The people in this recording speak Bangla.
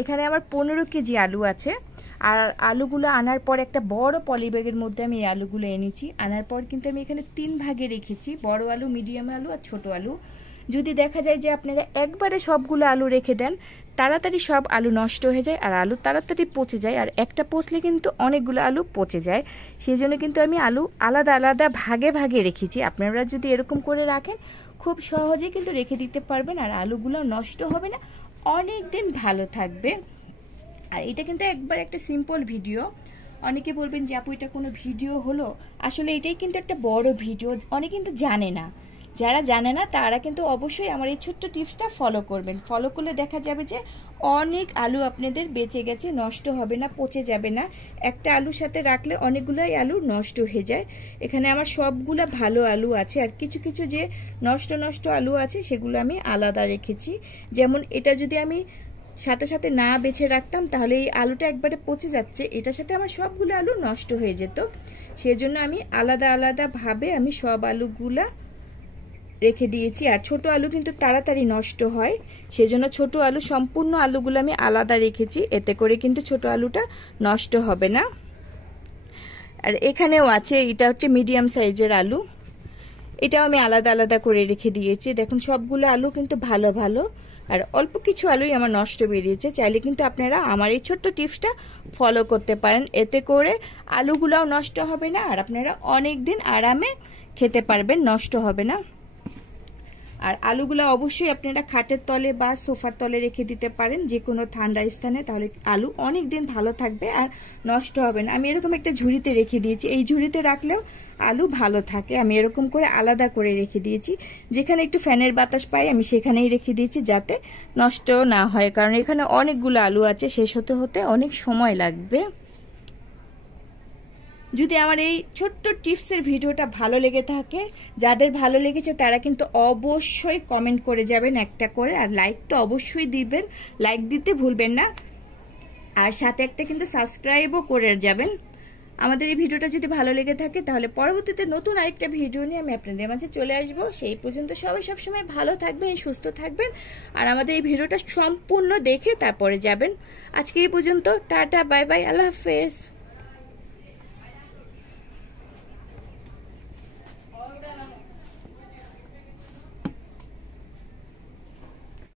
এখানে আমার 15 কেজি আলু আছে। আর আলুগুলো আনার পর একটা বড় পলিব্যাগের মধ্যে আমি এই আলুগুলো এনেছি। আনার পর কিন্তু আমি এখানে 3 ভাগে রেখেছি, বড় আলু, মিডিয়াম আলু আর ছোট আলু। যদি দেখা যায় যে আপনারা একবারে সবগুলো আলু রেখে দেন, তাড়াতাড়ি সব আলু নষ্ট হয়ে যায় আর আলু তাড়াতাড়ি পচে যায়, আর একটা পচলে কিন্তু অনেকগুলো আলু পচে যায়। সেই জন্য কিন্তু আমি আলু আলাদা আলাদা ভাগে ভাগে রেখেছি। আপনারা যদি এরকম করে রাখেন খুব সহজে কিন্তু রেখে দিতে পারবেন, আর আলুগুলো নষ্ট হবে না, অনেক দিন ভালো থাকবে। আর এটা কিন্তু একবার একটা সিম্পল ভিডিও। অনেকে বলবেন যে আপু এটা কোনো ভিডিও হলো? আসলে এটাই কিন্তু একটা বড় ভিডিও। অনেকে কিন্তু জানে না, যারা জানে না তারা কিন্তু অবশ্যই আমার এই ছোট্ট টিপসটা ফলো করবেন। ফলো করলে দেখা যাবে যে অনেক আলু আপনাদের বেঁচে গেছে, নষ্ট হবে না, পচে যাবে না। একটা আলুর সাথে রাখলে অনেকগুলোই আলু নষ্ট হয়ে যায়। এখানে আমার সবগুলা ভালো আলু আছে, আর কিছু কিছু যে নষ্ট নষ্ট আলু আছে সেগুলো আমি আলাদা রেখেছি। যেমন এটা যদি আমি সাথে সাথে না বেছে রাখতাম তাহলে এই আলুটা একবারে পচে যাচ্ছে, এটার সাথে আমার সবগুলো আলু নষ্ট হয়ে যেত। সেজন্য আমি আলাদা আলাদা ভাবে আমি সব আলুগুলা রেখে দিয়েছি। আর ছোট আলু কিন্তু তাড়াতাড়ি নষ্ট হয়, সেজন্য ছোট আলু, সম্পূর্ণ আলুগুলো আমি আলাদা রেখেছি, এতে করে কিন্তু ছোট আলুটা নষ্ট হবে না। আর এখানেও আছে, এটা হচ্ছে মিডিয়াম সাইজের আলু, এটাও আমি আলাদা আলাদা করে রেখে দিয়েছি। দেখুন সবগুলো আলু কিন্তু ভালো ভালো, আর অল্প কিছু আলুই আমার নষ্ট বেরিয়েছে। চাইলে কিন্তু আপনারা আমার এই ছোট্ট টিপসটা ফলো করতে পারেন, এতে করে আলুগুলাও নষ্ট হবে না, আর আপনারা অনেক দিন আরামে খেতে পারবেন, নষ্ট হবে না। আর আলুগুলো অবশ্যই আপনারা খাটের তলে বা সোফার তলে রেখে দিতে পারেন, যে কোনো ঠান্ডা স্থানে, তাহলে আলু অনেক দিন ভালো থাকবে আর নষ্ট হবে না। আমি এরকম একটা ঝুড়িতে রেখে দিয়েছি, এই ঝুড়িতে রাখলেও আলু ভালো থাকে। আমি এরকম করে আলাদা করে রেখে দিয়েছি, যেখানে একটু ফ্যানের বাতাস পাই আমি সেখানেই রেখে দিয়েছি, যাতে নষ্ট না হয়, কারণ এখানে অনেকগুলো আলু আছে, শেষ হতে হতে অনেক সময় লাগবে। যদি আমার এই ছোট্ট টিপসের ভিডিওটা ভালো লেগে থাকে, যাদের ভালো লেগেছে তারা কিন্তু অবশ্যই কমেন্ট করে যাবেন একটা করে, আর লাইক তো অবশ্যই দিবেন, লাইক দিতে ভুলবেন না, আর সাথে একটা কিন্তু সাবস্ক্রাইবও করে যাবেন। আমাদের এই ভিডিওটা যদি ভালো লেগে থাকে তাহলে পরবর্তীতে নতুন আরেকটা ভিডিও নিয়ে আমি আপনাদের মাঝে চলে আসবো। সেই পর্যন্ত সবাই সবসময় ভালো থাকবেন, সুস্থ থাকবেন, আর আমাদের এই ভিডিওটা সম্পূর্ণ দেখে তারপরে যাবেন। আজকে এই পর্যন্ত, টাটা, বাই বাই, আল্লাহ হাফেজ।